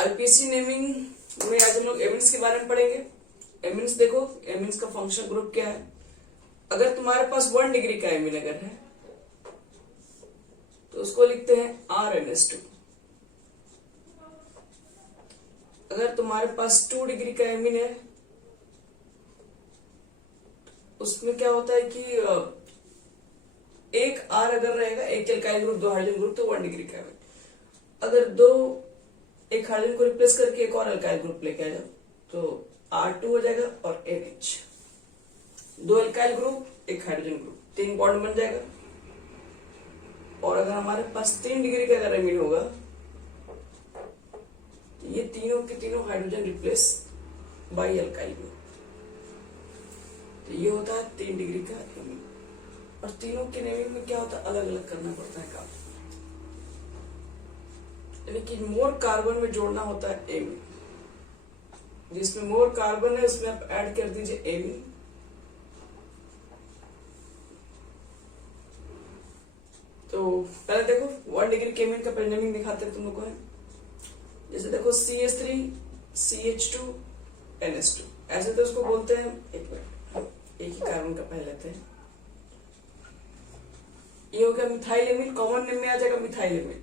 IPC naming में आज हम लोग एमिन्स के बारे में पढ़ेंगे। एमिन्स देखो, एमिन्स का फंक्शन ग्रुप क्या है। अगर तुम्हारे पास 1 डिग्री का एमिन अगर है तो उसको लिखते हैं RnS2। अगर तुम्हारे पास 2 डिग्री का एमिन है उसमें क्या होता है कि एक R अगर रहेगा, एक एल्काइल ग्रुप 2 हाइड्रोजन ग्रुप, तो 1 डिग्री का है। अगर एक हाइड्रोजन को रिप्लेस करके एक और अल्काइल ग्रुप लेके आ जाओ तो R2 हो जाएगा और NH। 2 अल्काइल ग्रुप एक हाइड्रोजन ग्रुप, 3 बॉन्ड बन जाएगा। और अगर हमारे पास 3 डिग्री का अगर एमीन होगा तो ये तीनों के तीनों hydrogen replace by alkyl group, तो ये होता है 3 डिग्री का एमीन। और तीनों के नेमिंग में क्या होता है, अलग अलग करना पड़ता है काम, लेकिन मोर कार्बन में जोड़ना होता है एमीन। जिसमें मोर कार्बन है उसमें आप ऐड कर दीजिए एमीन। तो पहले देखो 1 डिग्री के एमीन का नेमिंग दिखाते हैं तुम लोग को है। जैसे देखो CH3 CH2 NS2, ऐसे तो उसको बोलते हैं, एक मिनट एक ही कार्बन का पहले लेते हैं। ये हो गया मिथाइल एमीन, कॉमन नेम में आ जाएगा मिथाइल एमीन।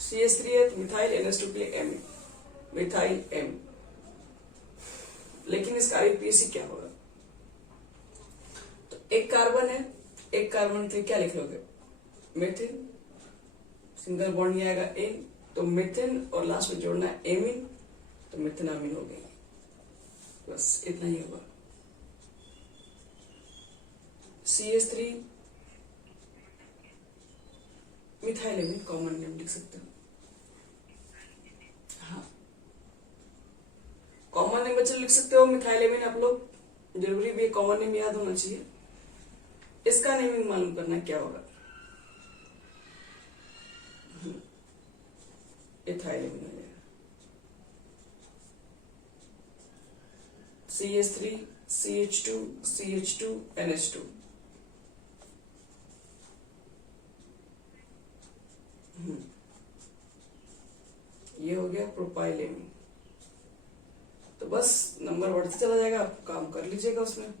CH3 है तो मिथाइल, NS2 के लिए एमीन, मिथाइल एम। लेकिन इसका आईपीसी क्या होगा, तो एक कार्बन है, एक कार्बन के लिए क्या लिख लोगे, मेथिन, सिंगल बॉन्ड ही आएगा एन, तो मेथिन और लास्ट में जोड़ना है एमीन, तो मेथिनामीन हो गई। बस इतना ही होगा। CH3 methyl amine common name लिख सकते हो। हाँ, कॉमन नेम बच्चे लिख सकते हो मिथाइल एमीन। आप लोग जरूरी भी कॉमन नेम याद होना चाहिए। इसका नेमिंग मालूम करना क्या होगा, इथाइल एमीन हो जाएगा। CH3 CH2 CH2 NH2, ये हो गया प्रोपाइल एमीन। तो बस नंबर बढ़ते चला जाएगा, आप काम कर लीजिएगा उसमें।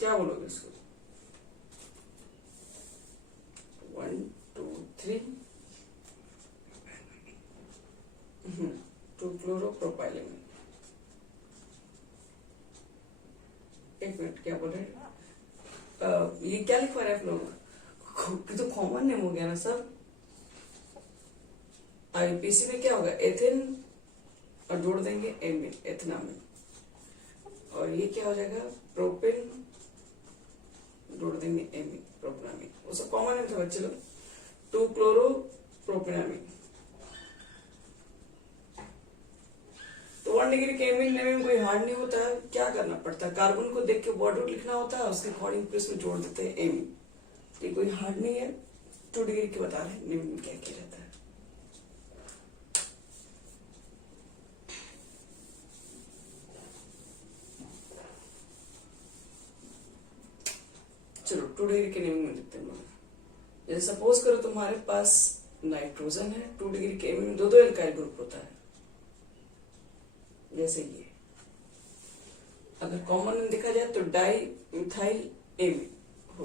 क्या बोलोगे इसको, 1 2 3 2 क्लोरोप्रोपाइल एमीन। एक मिनट, क्या बोल रहे हैं, ये क्या लिखवा रहे हैं आप लोग, तो कॉमन नेम हो गया ना सर। आईपीसी में क्या होगा, एथिन और जोड़ देंगे एमीन, एथनामीन। और ये क्या हो जाएगा, प्रोपेन, जोड़ देंगे एमीन, प्रोपेनामीन। वो सब कॉमन नेम था बच्चे लोग, 2 क्लोरो प्रोपेनामीन। तो 1 डिग्री के एमीन नेमिंग कोई हार्ड नहीं होता है। क्या करना पड़ता है, कार्बन को देख के बॉन्ड लिखना होता है, उसके अकॉर्डिंग प्लस में जोड़ देते हैं एमीन। ये कोई हार्ड नहीं है। 2 डिग्री के बता रहे हैं नेमिंग क्या किया जाता है। चलो 2 डिग्री के नेमिंग में देखते हैं। जैसे सपोज करो तुम्हारे पास नाइट्रोजन है, 2 डिग्री के एमीन में 2 एल्काइल ग्रुप होता है। जैसे ये अगर कॉमन नेम देखा जाए तो डाई मिथाइल एमीन हो,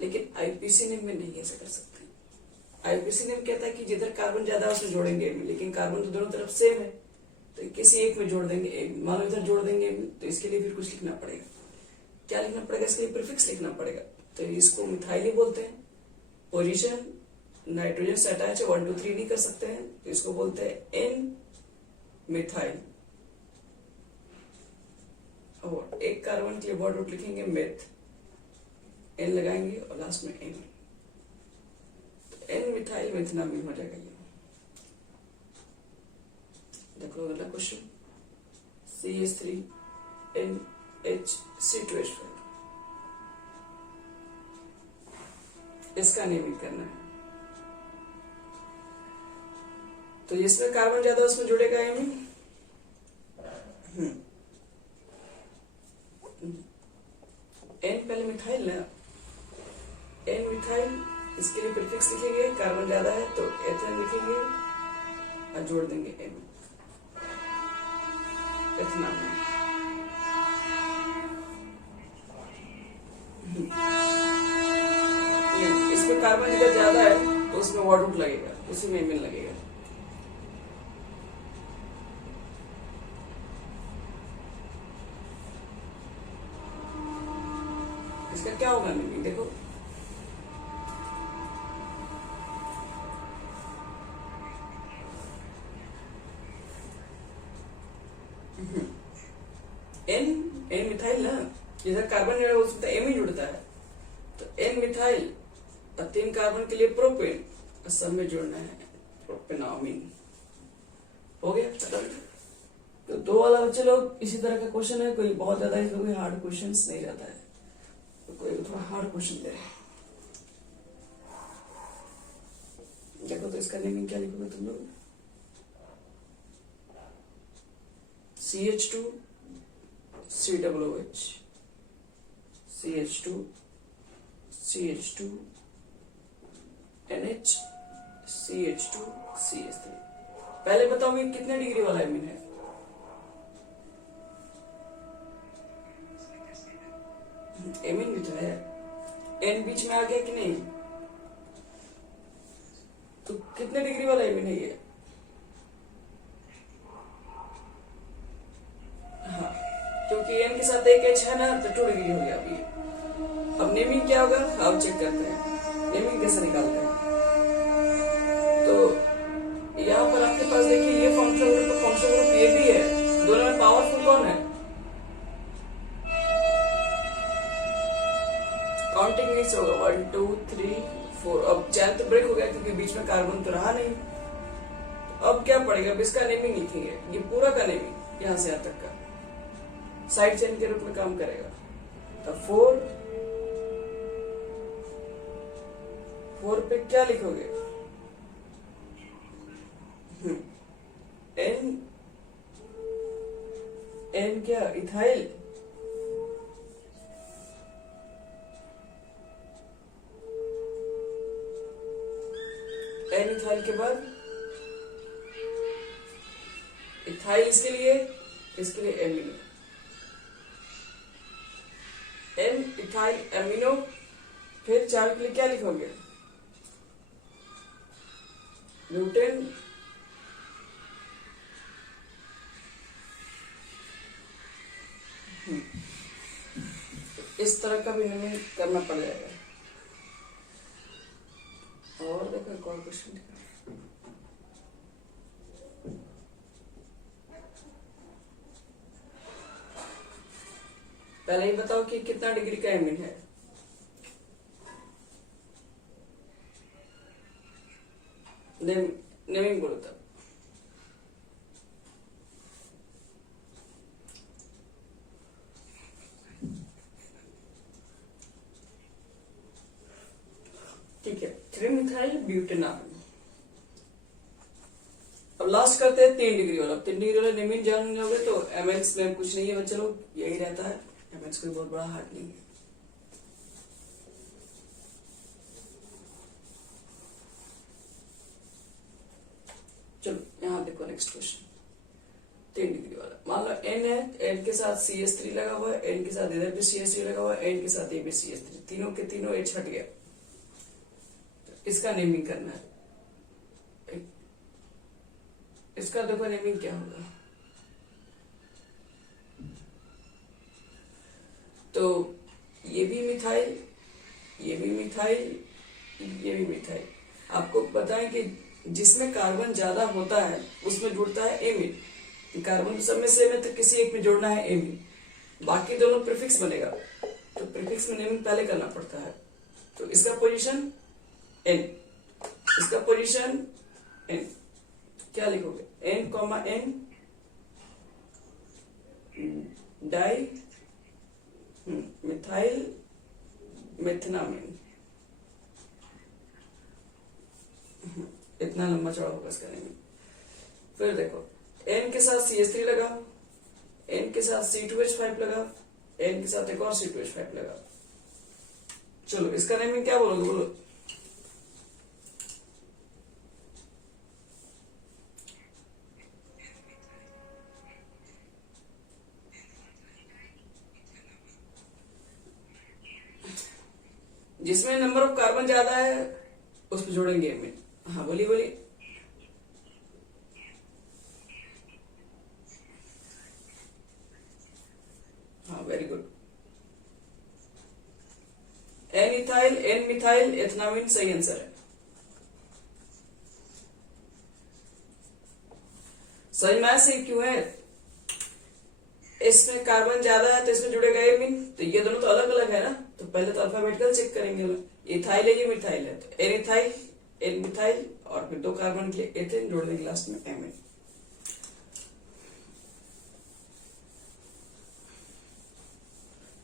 लेकिन आईपीसी नेम में नहीं ऐसा कर सकते। आईपीसी नेम कहता है कि जिधर कार्बन ज्यादा है उसमें जोड़ेंगे एमीन, लेकिन कार्बन तो दोनों तरफ सेम है तो किसी एक में जोड़ देंगे एमीन। मान लो इधर जोड़ देंगे एमीन, तो इसके लिए फिर कुछ लिखना पड़ेगा। क्या लिखना पड़ेगा, इसके लिए प्रीफिक्स लिखना पड़ेगा। तो इसको मिथाइल ही बोलते हैं। पोजीशन नाइट्रोजन से अटैच है, 1 2 3 नहीं कर सकते हैं, तो इसको बोलते हैं एन मिथाइल। और एक कार्बन के लिए वर्ड रूट लिखेंगे मेथ, एन लगाएंगे और लास्ट में एन, तो एन मिथाइल मेथनामीन हो जाएगा। ये देखो अगला क्वेश्चन, CH3 NH2H5, इसका नेमिंग करना है। तो जिसमें कार्बन ज्यादा उसमें जुड़ेगा एमीन। एन पहले मिथाइल ना, एन मिथाइल, इसके लिए प्रीफिक्स लिखेंगे, कार्बन ज्यादा है तो एथेन लिखेंगे और जोड़ देंगे एन, एथेनामीन। इसमें कार्बन जितना ज्यादा है तो उसमें वाटर लगेगा, उसी में एमिन लगेगा। इसका क्या होगा मीनिंग देखो, एन मिथाइल ना, जिधर कार्बन जुड़ा है उसमें तो एमिन जुड़ता है, तो एन मिथाइल और 3 कार्बन के लिए प्रोपेन और सब में जोड़ना है प्रोपेनामीन। हो गया खत्म। तो 2 वाला बच्चे लोग इसी तरह का क्वेश्चन है, कोई बहुत ज्यादा इसमें कोई हार्ड क्वेश्चन नहीं रहता है, तो कोई थोड़ा हार्ड क्वेश्चन दे रहे हैं। देखो तो इसका नेमिंग क्या लिखोगे तुम लोग, CH2 COOH, CH2 CH2 NH CH2 CH3। पहले बताओ ये कितने डिग्री वाला एमिन है, एमिन भी तो है, एन बीच में आ गया कि नहीं, तो कितने डिग्री वाला एमिन है ये, हाँ क्योंकि एन के साथ एक एच है ना तो 2 डिग्री हो गया अभी। अब नेमिंग क्या होगा, अब चेक करते हैं नेमिंग कैसे निकालते हैं। तो यहाँ पर आपके पास देखिए ये फंक्शनल ग्रुप ये भी है, दोनों में पावरफुल कौन है, काउंटिंग नहीं से होगा 1 2 3 4। अब चैन तो ब्रेक हो गया क्योंकि बीच में कार्बन तो रहा नहीं। अब क्या पड़ेगा, अब इसका नेमिंग लिखेंगे, ये पूरा का नेमिंग यहाँ से यहाँ तक का साइड चेन के रूप में काम करेगा। तो 4 पे क्या लिखोगे, एन क्या इथाइल, एन इथाइल के बाद इथाइल इसके लिए एमिनो, एन इथाइल एमिनो। फिर 4 के लिए क्या लिखोगे, ब्यूटेन, इस तरह का भी हमें करना पड़ जाएगा। और देखो एक और क्वेश्चन दिखा, पहले ही बताओ कि कितना डिग्री का एमिन है, नेमिंग बोलो तब। ठीक है, 3 मिथाइल ब्यूटेनामीन। अब लास्ट करते हैं 3 डिग्री वाला। 3 डिग्री वाला नेमिंग जान जाओगे तो एमएक्स में कुछ नहीं है बच्चे लोग, यही रहता है, एमएक्स कोई बहुत बड़ा हार्ड नहीं है। चलो यहाँ देखो नेक्स्ट क्वेश्चन, 3 डिग्री वाला। मान लो एन है, एन के साथ CH3 लगा हुआ है, एन के साथ इधर भी CH3 लगा हुआ है, एन के साथ ये भी CH3, तीनों के तीनों एच हट गया, इसका नेमिंग करना है। इसका देखो नेमिंग क्या होगा, तो ये भी मिथाइल, ये भी मिथाइल, ये भी मिथाइल। आपको बताएं कि जिसमें कार्बन ज्यादा होता है उसमें जुड़ता है एमिन, कार्बन तो सब में सेम है तो किसी एक में जोड़ना है एमिन, बाकी दोनों प्रीफिक्स बनेगा, तो प्रीफिक्स में नेमिंग पहले करना पड़ता है। तो इसका पोजीशन एन, इसका पोजीशन एन, क्या लिखोगे, N comma N di methyl methanamine, इतना लंबा चौड़ा होगा इसका नेमिंग। फिर देखो एन के साथ CH3 लगा, एन के साथ C2H5 लगा, एन के साथ एक और C2H5 लगा, चलो इसका नेमिंग क्या बोलोगे, बोलो। जिसमें नंबर ऑफ कार्बन ज्यादा है उस पर जोड़ेंगे एमिन। हाँ बोलिए बोलिए। हाँ very good. N ethyl N methyl ethanamine सही आंसर है। सही मैच से क्यों है, इसमें कार्बन ज्यादा है तो इसमें जुड़ेगा एमिन, तो ये दोनों तो अलग अलग है ना, तो पहले तो अल्फाबेटिकल चेक करेंगे। इथाइल है ये मिथाइल है, तो एन इथाइल एन मिथाइल और फिर 2 कार्बन के लिए एथेन जोड़ देंगे लास्ट में एमिन।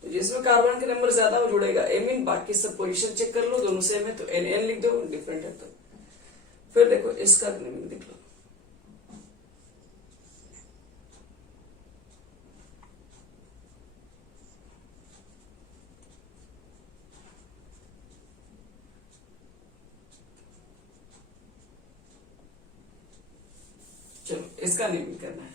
तो जिसमें कार्बन के नंबर ज्यादा वो जुड़ेगा एमिन, बाकी सब पोजीशन चेक कर लो, दोनों सेम है तो एन एन लिख दो, डिफरेंट है तो। फिर देखो इसका नेमिंग देख लो। चलो इसका नेमिंग करना है।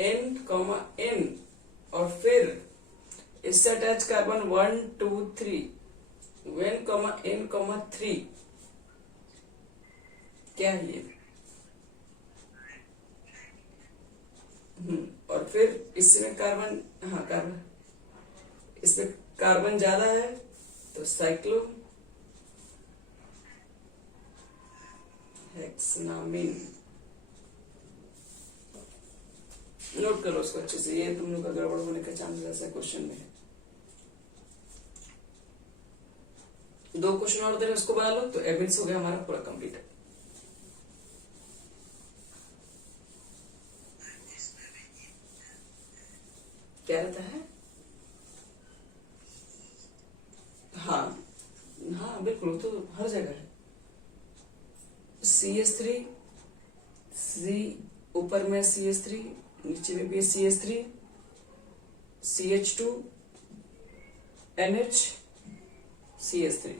एन कॉमा एन और फिर इससे attach carbon 1 2 3 one comma N comma 3 क्या है ये। और फिर इसमें कार्बन, हाँ कार्बन, इसमें कार्बन ज्यादा है तो साइक्लो हेक्सनामिन। नोट करो उसको अच्छे से, ये तुम लोग का गड़बड़ होने का चांस ऐसा क्वेश्चन में है। 2 क्वेश्चन और दे रहे उसको बना लो तो एविडेंस हो गया हमारा पूरा कंप्लीट है। क्या रहता है, हाँ हाँ बिल्कुल, तो हर जगह है। CH3 C ऊपर में CH3 नीचे में भी CH3 CH2 NH CH3,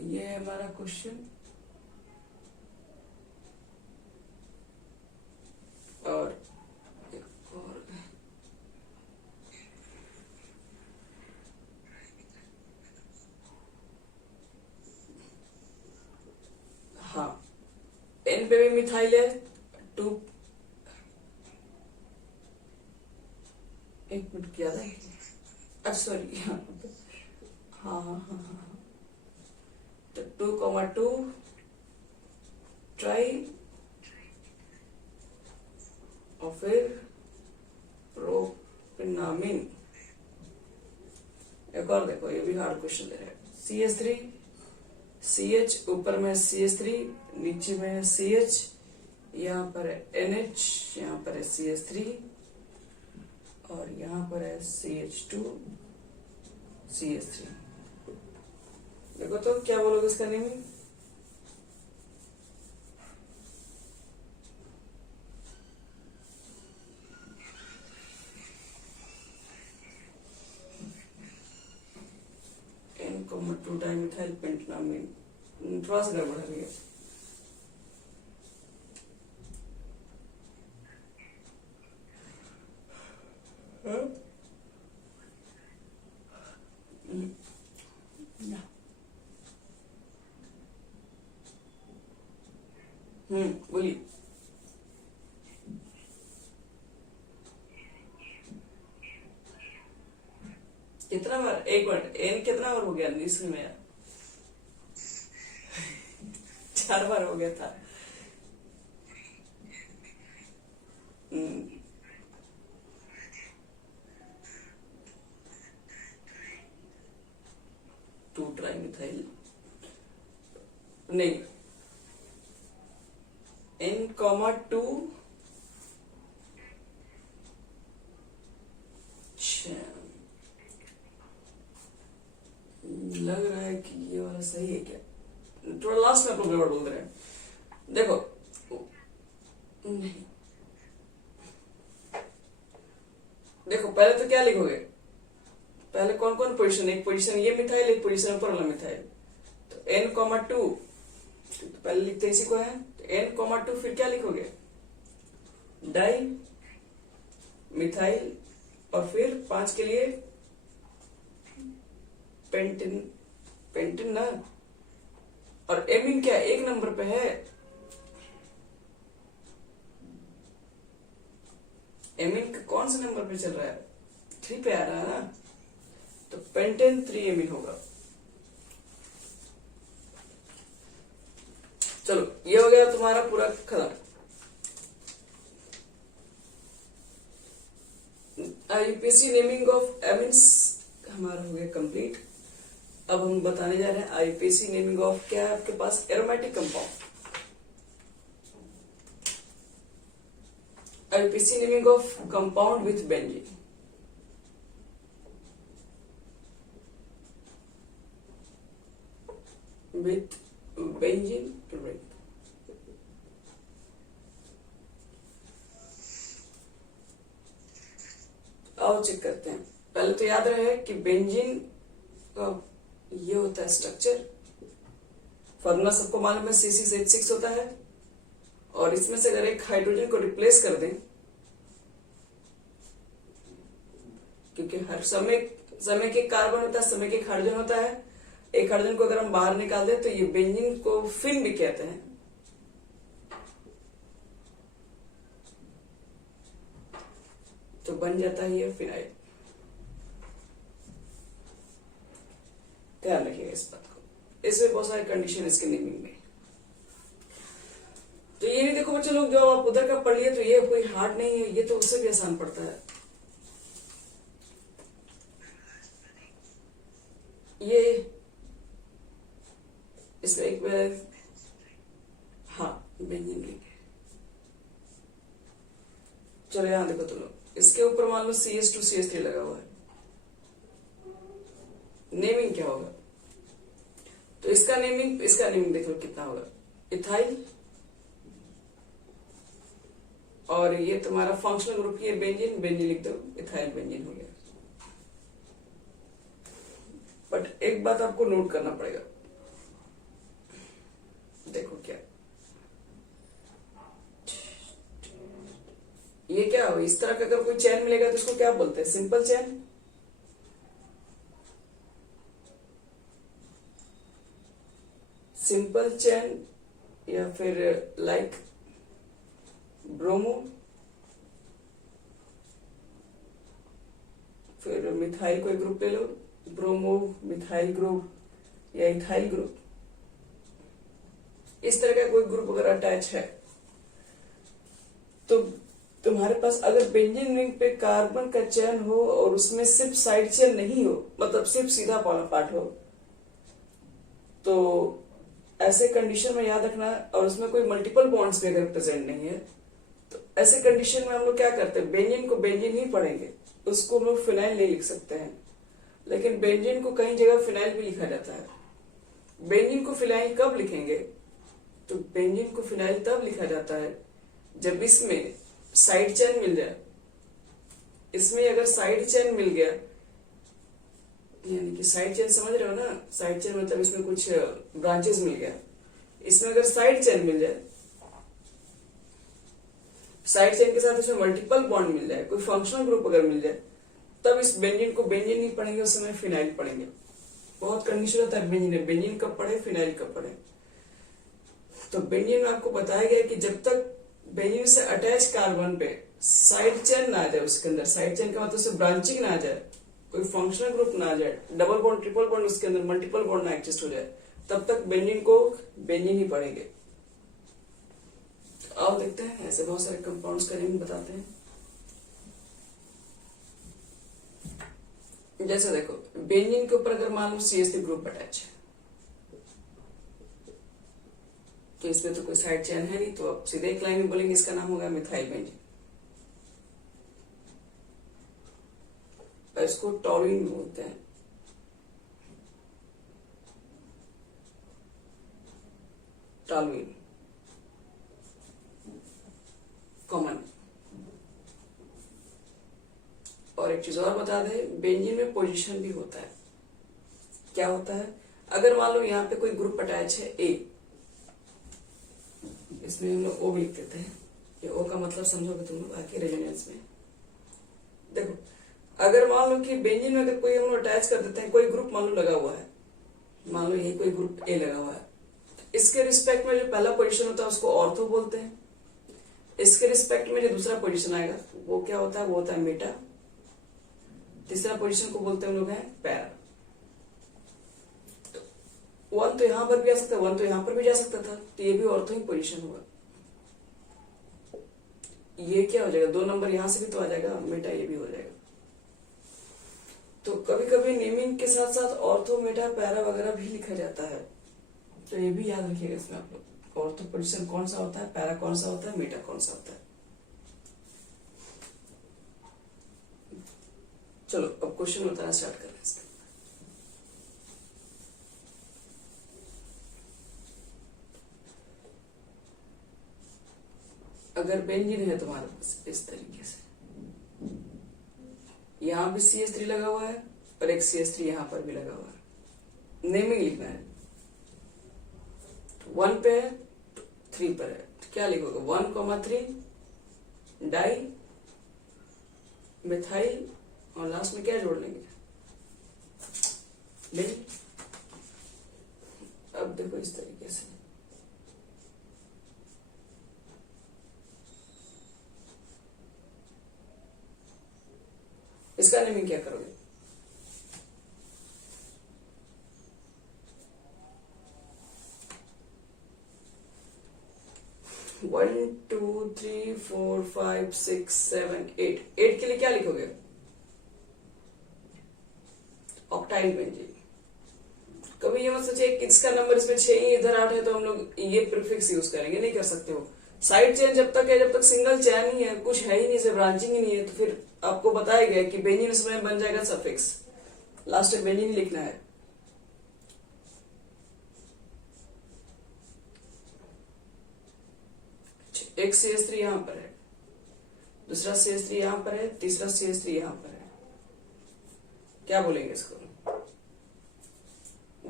ये है हमारा क्वेश्चन। और एक और, हाँ एन पे भी मिथाइल है 2, एक मिनट किया था, अच्छा सॉरी, हाँ हाँ हाँ हाँ हाँ, तो 2,2 ट्राई और फिर प्रोपेनामिन। एक और देखो, ये भी हार्ड क्वेश्चन दे रहे हैं। CH3 CH ऊपर में CH3 नीचे में है CH, यहाँ पर है NH, यहाँ पर है CH3 और यहाँ पर है CH2 CH3। देखो तो क्या बोलोगे इसका नेमिंग। N,2 डाइमिथाइल पेंटनामिन, थोड़ा सा गड़बड़ है। बोलिए। कितना बार, एक मिनट, एन कितना बार हो गया इसमें मेरा 4 बार हो गया था। 2 ट्राइमिथाइल नहीं, N,2 नहीं, देखो पहले तो क्या लिखोगे, पहले कौन कौन पोजीशन, एक पोजीशन ये मिथाइल, एक पोजीशन ऊपर वाला मिथाइल, तो N,2 तो पहले लिखते इसी को है, तो N,2 फिर क्या लिखोगे, डाई मिथाइल, और फिर 5 के लिए पेंटिन, पेंटिन ना, और एमिन क्या 1 नंबर पे है, एमिन का कौन से नंबर पे चल रहा है, 3 पे आ रहा है ना, तो पेंटेन 3 एमिन होगा। चलो ये हो गया तुम्हारा पूरा खत्म। आईयूपीएसी नेमिंग ऑफ एमिन्स हमारा हो गया कंप्लीट। अब हम बताने जा रहे हैं आईयूपीएसी नेमिंग ऑफ, क्या है आपके पास, aromatic compound. IUPAC naming of compound with benzene. With benzene ring. आओ चेक करते हैं। पहले तो याद रहे कि बेंजीन का ये होता है स्ट्रक्चर, फॉर्मूला सबको मालूम है, C6H6 होता है, और इसमें से अगर एक हाइड्रोजन को रिप्लेस कर दें, क्योंकि हर समय के कार्बन होता है, समय के हाइड्रोजन होता है, एक हाइड्रोजन को अगर हम बाहर निकाल दें तो ये बेंजीन को फिन भी कहते हैं। तो बन जाता है ये फिनाइल। ध्यान रखिएगा इस बात को, इसमें बहुत सारे कंडीशन इसके नेमिंग में। तो ये नहीं देखो बच्चे लोग, जो आप उधर का पढ़ लिए तो ये कोई हार्ड नहीं है, ये तो उससे भी आसान पड़ता है। ये इसमें एक बार, हाँ बेंजीन रिंग है। चलो यहां देखो तुम लोग, इसके ऊपर मान लो CH2CH3 लगा हुआ है, नेमिंग क्या होगा, तो इसका नेमिंग देख लो कितना होगा, इथाइल, और ये तुम्हारा फंक्शनल ग्रुप की बेंजीन, बेंजीन लिख दो, इथाइल बेंजीन हो गया। बट एक बात आपको नोट करना पड़ेगा, देखो क्या ये क्या हो, इस तरह का अगर कोई चैन मिलेगा तो इसको क्या बोलते हैं, सिंपल चैन, सिंपल चैन, या फिर लाइक ब्रोमो, फिर मिथाइल को एक ग्रुप ले लो, ब्रोमो मिथाइल ग्रुप या इथाइल ग्रुप, इस तरह का कोई ग्रुप अगर अटैच है तो तुम्हारे पास अगर बेंजीन रिंग पे कार्बन का चैन हो और उसमें सिर्फ साइड चैन नहीं हो, मतलब सिर्फ सीधा वाला पार्ट हो, तो ऐसे कंडीशन में याद रखना, और उसमें कोई मल्टीपल बॉन्ड्स भी अगर प्रेजेंट नहीं है, तो ऐसे कंडीशन में हम लोग क्या करते हैं, बेंजीन को बेंजीन ही पढ़ेंगे, उसको हम लोग फिनाइल नहीं लिख सकते हैं। लेकिन बेंजीन को कई जगह फिनाइल भी लिखा जाता है। बेंजीन को फिनाइल कब लिखेंगे, तो बेंजीन को फिनाइल तब लिखा जाता है जब इसमें साइड चेन मिल जाए। इसमें अगर साइड चेन मिल गया, यानी कि साइड चेन समझ रहे हो ना, साइड चेन मतलब इसमें कुछ ब्रांचेस मिल गया, इसमें अगर साइड चेन मिल जाए, साइड चेन के साथ इसमें मल्टीपल बॉन्ड मिल जाए, कोई फंक्शनल ग्रुप अगर मिल जाए, तब इस बेंजीन को बेंजीन नहीं पढ़ेंगे, उस समय फिनाइल पढ़ेंगे। बहुत कंडीशन होता है बेंजीन, बेंजीन कब पढ़े, फिनाइल कब पढ़े। तो बेंजीन में आपको बताया गया कि जब तक बेंजीन से अटैच कार्बन पे साइड चेन ना आ जाए, उसके अंदर साइड चेन का मतलब ब्रांचिंग ना आ जाए, कोई फंक्शनल ग्रुप ना आ जाए, डबल बॉन्ड ट्रिपल बॉन्ड उसके अंदर मल्टीपल बॉन्ड ना एग्जिस्ट हो जाए, तब तक बेंजीन को बेंजीन ही पढ़ेंगे। अब देखते हैं ऐसे बहुत सारे कंपाउंड्स का नेम बताते हैं। जैसे देखो बेंजीन के ऊपर अगर मान लो CH3 ग्रुप अटैच है, तो इसमें तो कोई साइड चेन है नहीं, तो अब सीधे एक लाइन में बोलेंगे इसका नाम होगा मिथाइल बेंजीन। इसको टॉलिन भी बोलते हैं। टॉलुइन एक चीज और बता दें, बेंजीन में पोजीशन भी होता है। क्या होता है? अगर मान लो यहाँ पे कोई ग्रुप अटैच है ए, इसमें हम लोग ओ भी लिख देते हैं। ये ओ का मतलब समझोगे तुम लोग आके रेजोनेंस में। देखो, अगर मान लो कि बेंजीन में अगर कोई हम लोग अटैच कर देते हैं, कोई ग्रुप मान लो लगा हुआ है, मान लो यही कोई ग्रुप ए लगा हुआ है, इसके रिस्पेक्ट में जो पहला पोजीशन होता है उसको ऑर्थो बोलते हैं। इसके रिस्पेक्ट में जो दूसरा पोजीशन आएगा वो क्या होता है? वो होता है मेटा। तीसरा पोजीशन को बोलते हैं हम लोग हैं पैरा। वन तो यहां पर भी आ सकता है, वन तो यहां पर भी जा सकता था, तो ये भी ऑर्थो ही पोजीशन हुआ। ये क्या हो जाएगा? 2 नंबर यहां से भी तो आ जाएगा, मेटा ये भी हो जाएगा। तो कभी कभी नेमिंग के साथ साथ ऑर्थो, मेटा, पैरा वगैरह भी लिखा जाता है, तो ये भी याद रखिएगा इसमें आप लोग। ऑर्थो पोजीशन कौन सा होता है, पैरा कौन सा होता है, मेटा कौन सा होता है। चलो अब क्वेश्चन बताना स्टार्ट कर रहे हैं इसका। अगर बेंजीन है तुम्हारे पास इस तरीके से, यहां भी CH3 लगा हुआ है और एक CH3 यहां पर भी लगा हुआ है। नेमिंग लिखना है, 1 पे है, 3 पर है, तो क्या लिखोगे? 1,3 डाई मिथाइल और लास्ट में क्या जोड़ लेंगे? नहीं, अब देखो इस तरीके से इसका नेमिंग क्या करोगे? वन, 2, 3, 4, 5, 6, 7, 8। 8 के लिए क्या लिखोगे? Octyl benzene. कभी ये मत सोचिए कि इसका नंबर इसमें 6 ही इधर 8 है तो हम लोग ये प्रीफिक्स यूज करेंगे, नहीं कर सकते हो। साइड चेन जब तक है, जब तक सिंगल चेन ही है, कुछ है ही नहीं, से ब्रांचिंग ही नहीं है, तो फिर आपको बताया गया कि बेंजीन इसमें बन जाएगा सफिक्स, लास्ट में बेंजीन लिखना है। एक CH3 यहां पर है, दूसरा CH3 यहां पर है, तीसरा CH3 यहां पर है, क्या बोलेंगे इसको?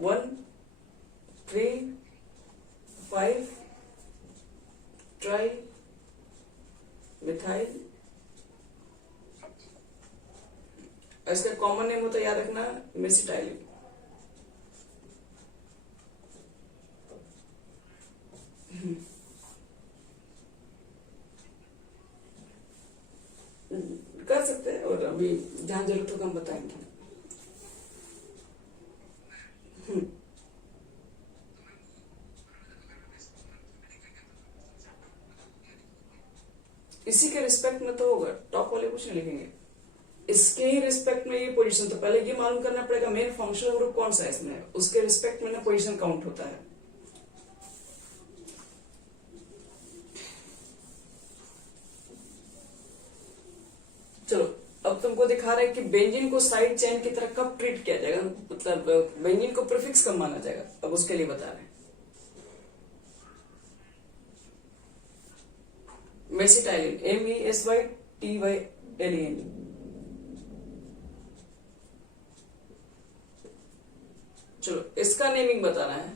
1, 3, 5 ट्राई मिथाइल। इसका कॉमन नेम होता है, याद रखना, मेसिटाइलिन। कर सकते हैं, और अभी जहां जरूरत होगा हम बताएंगे। इसी के रिस्पेक्ट में तो होगा, टॉप वाले कुछ नहीं लिखेंगे, इसके ही रिस्पेक्ट में ये पोजीशन। तो पहले ये मालूम करना पड़ेगा मेन फंक्शनल ग्रुप कौन सा है इसमें, उसके रिस्पेक्ट में ना पोजीशन काउंट होता है। चलो अब तुमको दिखा रहे हैं कि बेंजीन को साइड चेन की तरह कब ट्रीट किया जाएगा, मतलब बेंजीन को प्रीफिक्स कब माना जाएगा, अब उसके लिए बता रहे हैं। मेसिटाइलिन, MESYTYLEN। चलो इसका नेमिंग बताना है।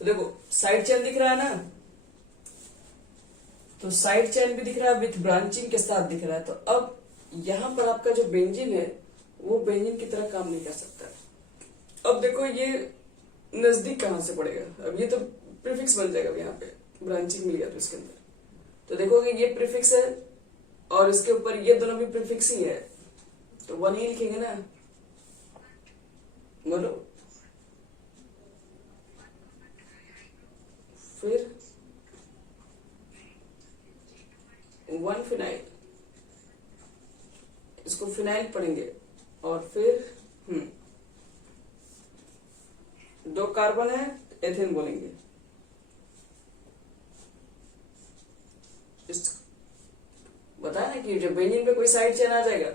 तो देखो साइड चेन दिख रहा है ना, तो साइड चेन भी दिख रहा है विथ ब्रांचिंग के साथ दिख रहा है। तो अब यहां पर आपका जो बेंजीन है वो बेंजीन की तरह काम नहीं कर सकता। अब देखो ये नजदीक कहां से पड़ेगा, अब ये तो प्रीफिक्स बन जाएगा, यहाँ पे ब्रांचिंग मिल गया तो इसके अंदर, तो देखोगे ये प्रीफिक्स है और इसके ऊपर ये दोनों भी प्रीफिक्स ही है, तो 1 ही लिखेंगे ना, बोलो। फिर 1 फिनाइल, इसको फिनाइल पढ़ेंगे, और फिर 2 कार्बन है, एथेन बोलेंगे। बताया ना कि जब बेंजीन पे कोई साइड चेन आ जाएगा,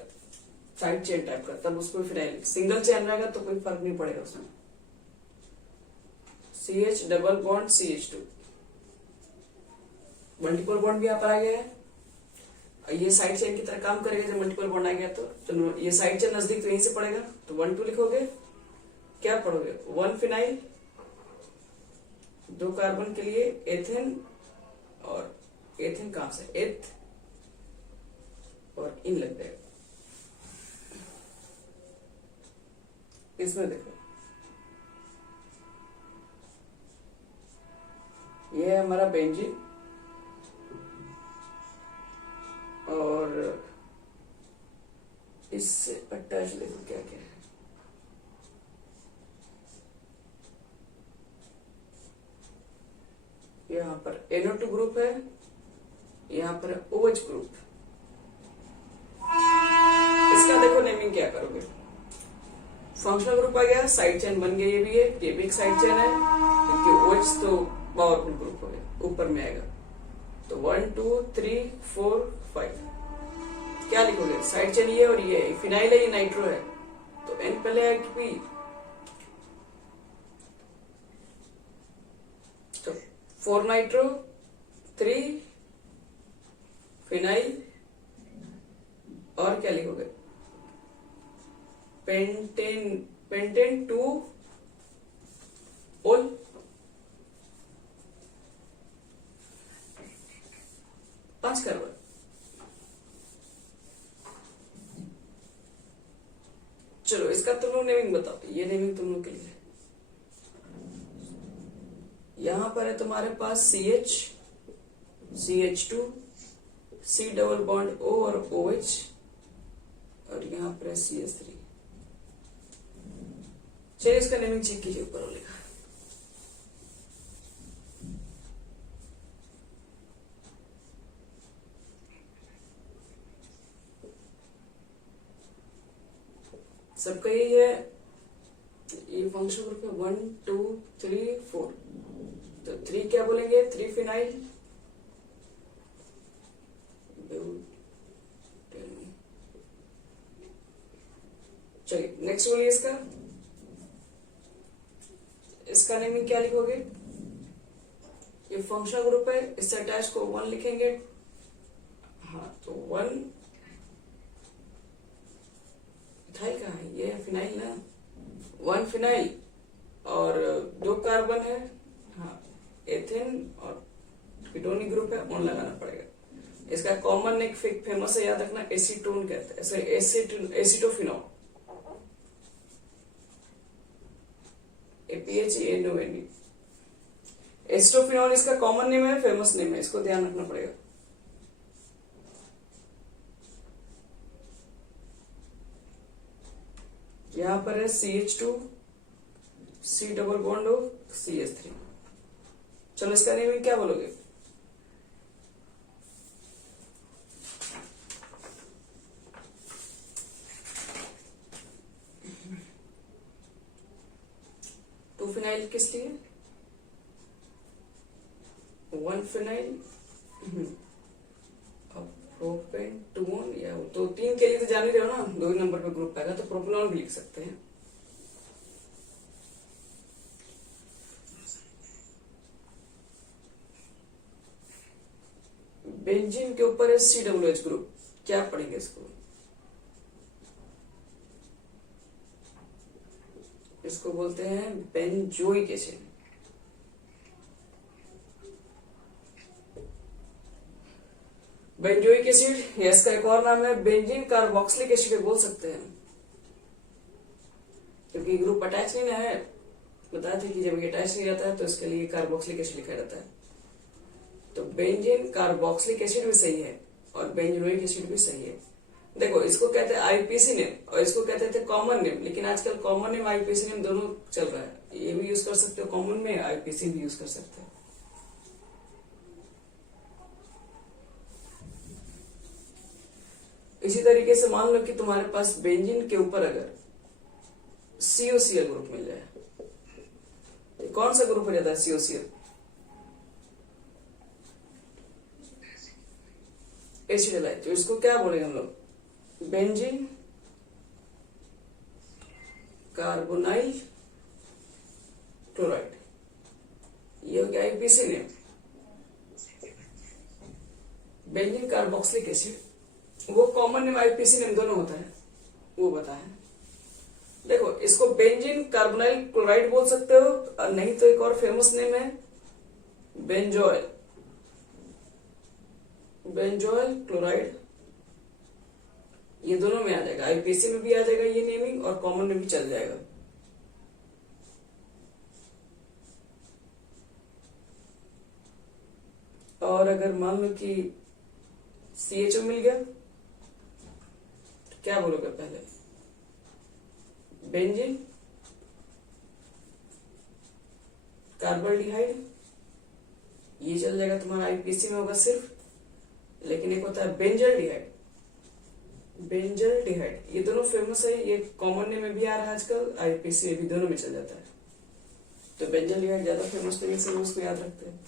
साइड चेन टाइप का, तब उसको फिनाइल। सिंगल चेन रहेगा तो कोई फर्क नहीं पड़ेगा उसमें। CH double bond CH2, multiple bond भी यहाँ पर आ गया है। ये साइड चेन की तरह काम करेगा जब मल्टीपल बॉन्ड आ गया तो चलो ये साइड चेन नजदीक तो यहीं से पड़ेगा, तो 1 2 लिखोगे, क्या पढ़ोगे 1 फिनाइल, 2 कार्बन के लिए एथेन, और एथेन कहां से एथ और इन लग जाएगा। इसमें देखो ये है हमारा बेंजीन, और इससे अटैच देखो क्या क्या है, यहाँ पर NO2 ग्रुप है, यहाँ पर OH ग्रुप। इसका देखो नेमिंग क्या करोगे, फंक्शनल ग्रुप आ गया, साइड चेन बन गया, ये भी है, ये भी एक साइड चेन है, क्योंकि OH तो पावरफुल ग्रुप हो गया, ऊपर में आएगा। तो 1 2 3 4 5 क्या लिखोगे, साइड चेन ये और ये है, फिनाइल है, ये नाइट्रो है, तो N पहले आएगा कि P, तो 4 नाइट्रो 3 फिनाइल, और क्या लिखोगे पेंटेन, पेंटेन 2 ओल, पांच कार्बन। चलो इसका तुम लोग नेमिंग बताओ, ये नेमिंग तुम लोग के लिए। यहां पर है तुम्हारे पास CH, CH2, C double bond O और OH, और यहां पर है CH3। चलिए इसका नेमिंग चेक कीजिए ऊपर वाले का। सबका यही है, ये फंक्शन ग्रुप है 1 2 3 4, तो 3 क्या बोलेंगे 3 फिनाइल, चलिए नेक्स्ट बोलिए इसका, इसका नेमिंग क्या लिखोगे, ये फंक्शनल ग्रुप है, इससे अटैच को 1 लिखेंगे, हाँ तो 1 इथाइल कहाँ है, ये फिनाइल ना, 1 फिनाइल और 2 कार्बन है, हाँ एथेन और कीटोनिक ग्रुप है, ऑन लगाना पड़ेगा। इसका कॉमन एक फेमस है, याद रखना, एसीटोन कहते हैं, सॉरी एसिटोफिनॉल, APHNONE, एसिटोफिनॉल इसका कॉमन नेम है, फेमस नेम है, इसको ध्यान रखना पड़ेगा। यहां पर है CH2, C double bond O, CH3। चलो इसका नेमिंग क्या बोलोगे, टू फिनाइल किस लिए, 1 फिनाइल, प्रोपेन 2 या तो 3 के लिए तो जान ही रहे हो ना, 2 नंबर पे ग्रुप आएगा, तो प्रोपेनॉल भी लिख सकते हैं। बेंजीन के ऊपर है COOH ग्रुप, क्या पढ़ेंगे इसको, इसको बोलते हैं बेंजोइक एसिड। बेंजोइक एसिड, इसका एक और नाम है बेंजीन कार्बोक्सिलिक एसिड बोल सकते हैं, क्योंकि ग्रुप अटैच नहीं ना है, बताया था कि जब ये अटैच नहीं रहता है तो इसके लिए कार्बोक्सिलिक एसिड लिखा जाता है। तो बेंजीन कार्बोक्सिलिक एसिड भी सही है और बेंजोइक एसिड भी सही है। देखो इसको कहते हैं आईपीसी नेम और इसको कहते थे कॉमन नेम, लेकिन आजकल कॉमन नेम आईपीसी नेम दोनों चल रहा है, ये भी यूज कर सकते हो कॉमन में, आईपीसी भी यूज कर सकते हो। इसी तरीके से मान लो कि तुम्हारे पास बेंजीन के ऊपर अगर COCl ग्रुप मिल जाए, तो कौन सा ग्रुप हो जाता है COCl, एसिड हैलाइड। तो इसको क्या बोलेंगे हम लोग, बेंजीन कार्बोनाइल क्लोराइड, ये हो गया IPC name. Benzene carboxylic acid वो कॉमन नेम आईपीसी नेम दोनों होता है, वो बताएं। देखो इसको बेंजीन कार्बोनाइल क्लोराइड बोल सकते हो, और नहीं तो एक और फेमस नेम है बेंजोइल, बेंजोइल क्लोराइड। ये दोनों में आ जाएगा, आईपीसी में भी आ जाएगा ये नेमिंग, और कॉमन में भी चल जाएगा। और अगर मान लो कि CHO मिल गया तो क्या बोलोगे पहले? बेंजीन कार्बोल्डिहाइड, ये चल जाएगा तुम्हारा, आईपीसी में होगा सिर्फ। लेकिन एक होता है बेंजल्डिहाइड, बेंजल्डिहाइड, ये दोनों फेमस है, ये कॉमन नेम में भी आ रहा है आजकल, आईपीसी में भी दोनों में चल जाता है। तो बेंजल्डिहाइड ज्यादा फेमस तरीके से उसको याद रखते हैं।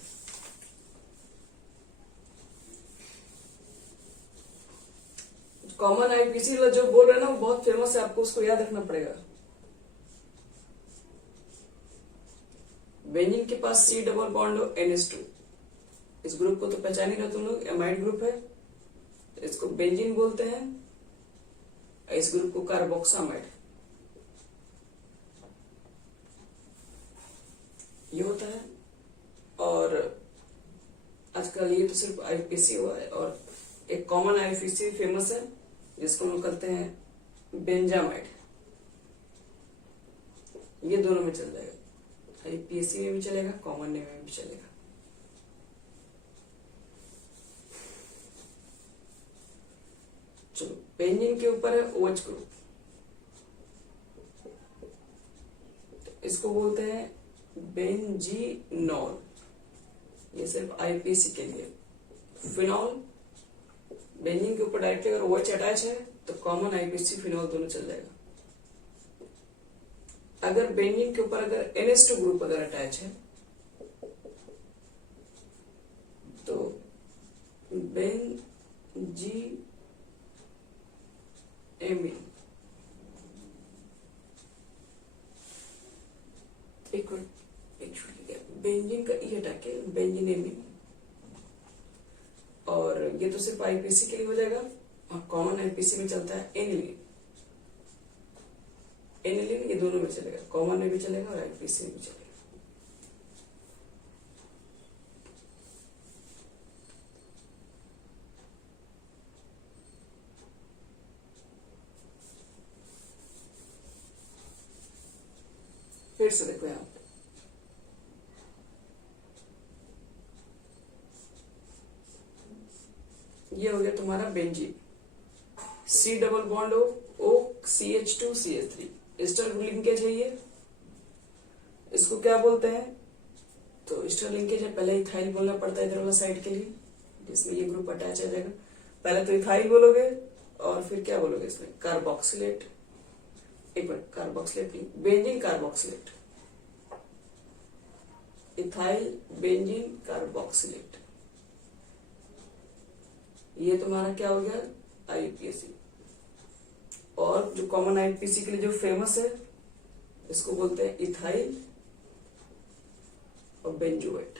कॉमन आईपीसी जो बोल रहे हैं ना वो बहुत फेमस है, आपको उसको याद रखना पड़ेगा। बेंजीन के पास C डबल बॉन्ड हो NH2, इस ग्रुप को तो पहचान ही रहे तुम लोग, एमाइड ग्रुप है, इसको बेंजीन बोलते हैं। इस ग्रुप को कार्बोक्सामाइड, ये होता है। और आजकल ये तो सिर्फ आईपीसी हुआ है, और एक कॉमन आईपीसी फेमस है जिसको हम कहते हैं बेंजामाइड, ये दोनों में चल जाएगा, आईपीसी में भी चलेगा, कॉमन नेम में भी चलेगा। चलो बेंजीन के ऊपर है OH ग्रुप, तो इसको बोलते हैं बेंजीनॉल, ये सिर्फ आईपीसी के लिए। फिनॉल, बेंजीन के ऊपर डायरेक्टली अगर OH अटैच है तो कॉमन आईपीसी फिनॉल दोनों चल जाएगा। अगर बेंजीन के ऊपर अगर NH2 ग्रुप अगर अटैच है तो बेंजीन एमीन, बेंजीन का ई अटैक है, बेंजीन एमीन, और ये तो सिर्फ आईपीसी के लिए हो जाएगा। और कॉमन आईपीसी में चलता है एनिलीन, एनिलीन ये दोनों में चलेगा, कॉमन में भी चलेगा और आईपीसी में भी चलेगा। फिर से देखो यहां पे ये हो गया तुम्हारा benzene, C double bond O CH2 CH3, Easter linkage है ये, इसको क्या बोलते हैं? तो ईस्टर लिंकेज है, पहले इथाइल बोलना पड़ता है इधर वाला साइड के लिए, जिसमें ये ग्रुप अटैच आ जाएगा। पहले तो इथाइल बोलोगे और फिर क्या बोलोगे इसमें? कार्बोक्सिलेट, एक मिनट, कार्बोक्सिलेट नहीं, benzene carboxylate, ethyl benzene carboxylate, ये तुम्हारा क्या हो गया? आईपीसी। और जो कॉमन आईपीसी के लिए जो फेमस है इसको बोलते हैं इथाइल और बेंजोएट।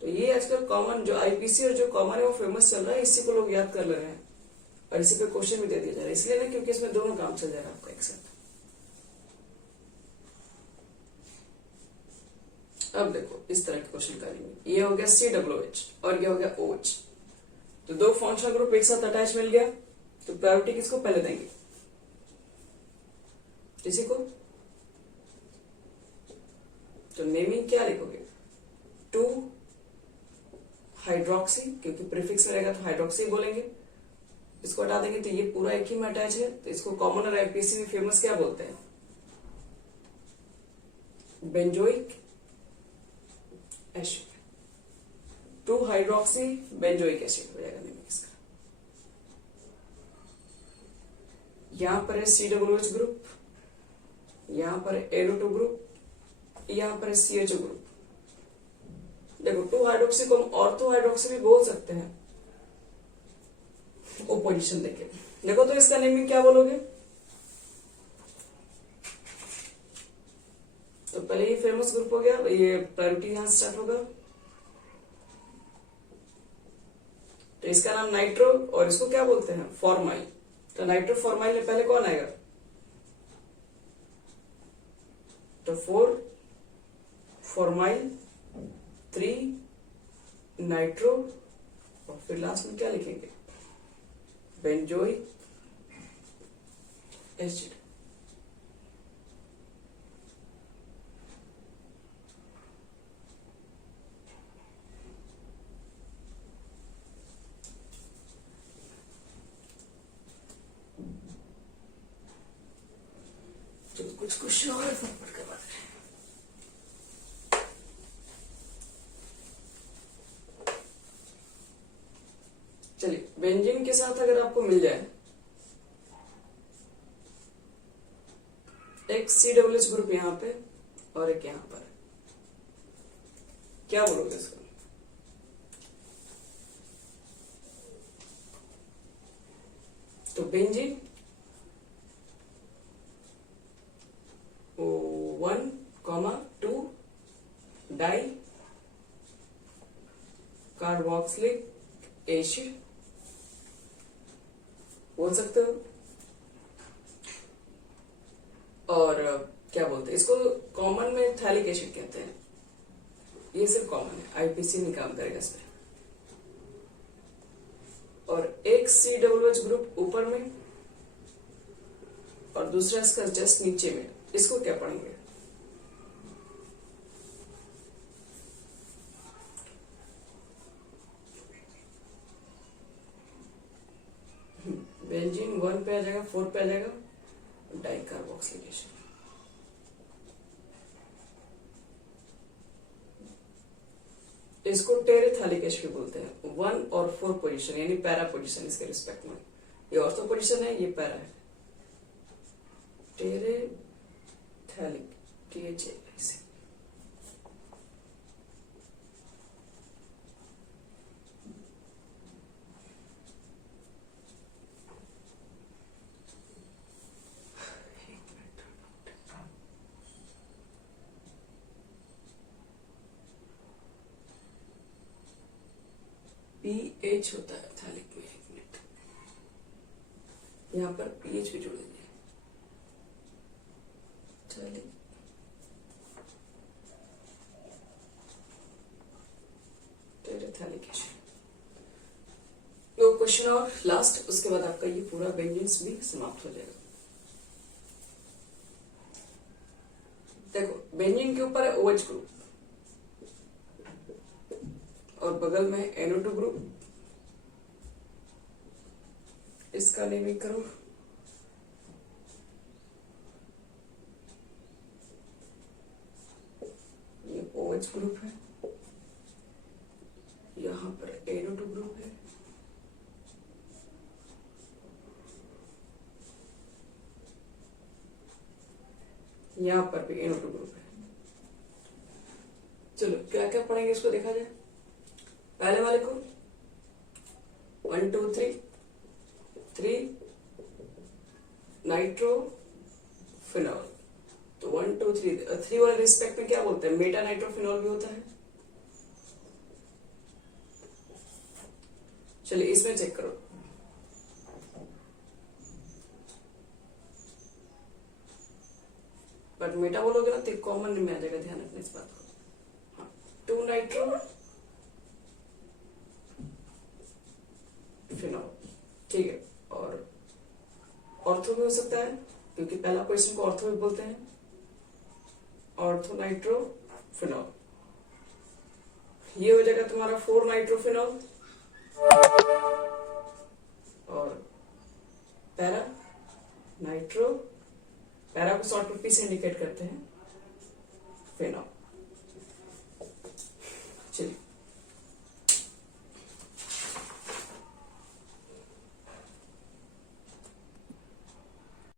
तो ये आजकल कॉमन जो आईपीसी और जो कॉमन है वो फेमस चल रहा है, इसी को लोग याद कर ले रहे हैं और इसी पे क्वेश्चन भी दे दिया जा रहा है, इसलिए ना क्योंकि इसमें दोनों काम चल जाएगा आपका एक साथ। अब देखो इस तरह के क्वेश्चन करेंगे, ये हो गया COOH और ये हो गया OH, तो दो फंक्शनल ग्रुप एक साथ अटैच मिल गया, तो प्रायोरिटी किसको पहले देंगे? इसी को। तो नेमिंग क्या लिखोगे? 2 हाइड्रोक्सी, क्योंकि प्रीफिक्स में रहेगा तो हाइड्रोक्सी बोलेंगे, इसको हटा देंगे तो ये पूरा एक ही में अटैच है, तो इसको कॉमन और आईपीसी में फेमस क्या बोलते हैं? Benzoic acid, 2 hydroxy benzoic acid हो जाएगा नेम इसका। यहां पर है COOH ग्रुप, यहां पर है एरो2 ग्रुप, यहां पर है CHO ग्रुप। देखो 2 हाइड्रोक्सी को हम ऑर्थो हाइड्रोक्सी भी बोल सकते हैं, वो पोजीशन देके। देखो तो इसका नेमिंग क्या बोलोगे? तो पहले ये फेमस ग्रुप हो गया, ये प्रायोरिटी यहां स्टार्ट होगा, तो इसका नाम नाइट्रो, और इसको क्या बोलते हैं, फॉर्माइल। तो नाइट्रो फॉर्माइल में पहले कौन आएगा, तो 4 फॉर्माइल, 3 नाइट्रो, और फिर लास्ट में क्या लिखेंगे, बेंजोइक एसिड। चलो कुछ क्वेश्चन और फटाफट करवा दें। चलिए, बेंजीन के साथ अगर आपको मिल जाए एक COOH ग्रुप यहाँ पे और एक यहाँ पर, क्या बोलोगे इसको, तो बेंजीन 1,2 डाई कार्बोक्सिलिक एसिड बोल सकते हो। और क्या बोलते हैं इसको, कॉमन में थैलिक एसिड कहते हैं, ये सिर्फ कॉमन है, आईपीसी नहीं काम करेगा इस पे। और एक COOH ग्रुप ऊपर में और दूसरा इसका जस्ट नीचे में, इसको क्या पढ़ेंगे, बेंजीन 1 पे आ जाएगा, 4 पे आ जाएगा, डाइकार्बोक्सिलिक एसिड। इसको टेरेथैलिक एसिड बोलते हैं। 1 और 4 पोजीशन यानी पैरा पोजीशन इसके रिस्पेक्ट में, ये ऑर्थो पोजीशन है, ये पैरा है। टेरेथैलिक THA ऐसे। pH होता है थैलिक में, 1 मिनट, यहाँ पर pH भी जोड़ देंगे। Phthalic terephthalic acid. दो क्वेश्चन और लास्ट, उसके बाद आपका ये पूरा बेंजीन्स भी समाप्त हो जाएगा। देखो, बेंजीन के ऊपर है OH ग्रुप और बगल में NO2 ग्रुप, इसका नेमिंग करो, ये OH ग्रुप है, यहां पर NO2 ग्रुप है, यहां पर भी NO2 ग्रुप है। चलो क्या क्या पढ़ेंगे इसको देखा जाए। पहले वाले को 1 2 3 नाइट्रो फिनॉल, तो 1 2 3 वाले रिस्पेक्ट में क्या बोलते हैं, मेटा नाइट्रोफिनॉल भी होता है। चलिए इसमें चेक करो, बट मेटा बोलोगे ना तो कॉमन में आ जाएगा, ध्यान रखना इस बात को। 2 नाइट्रो फिनॉल, ठीक है। और ऑर्थो भी हो सकता है, क्योंकि पहला क्वेश्चन को ऑर्थो भी बोलते हैं, ऑर्थो नाइट्रो फिनॉल। ये हो जाएगा तुम्हारा 4 नाइट्रोफिनॉल, और पैरा नाइट्रो, पैरा को शॉर्ट में पी से इंडिकेट करते हैं, फिनॉल।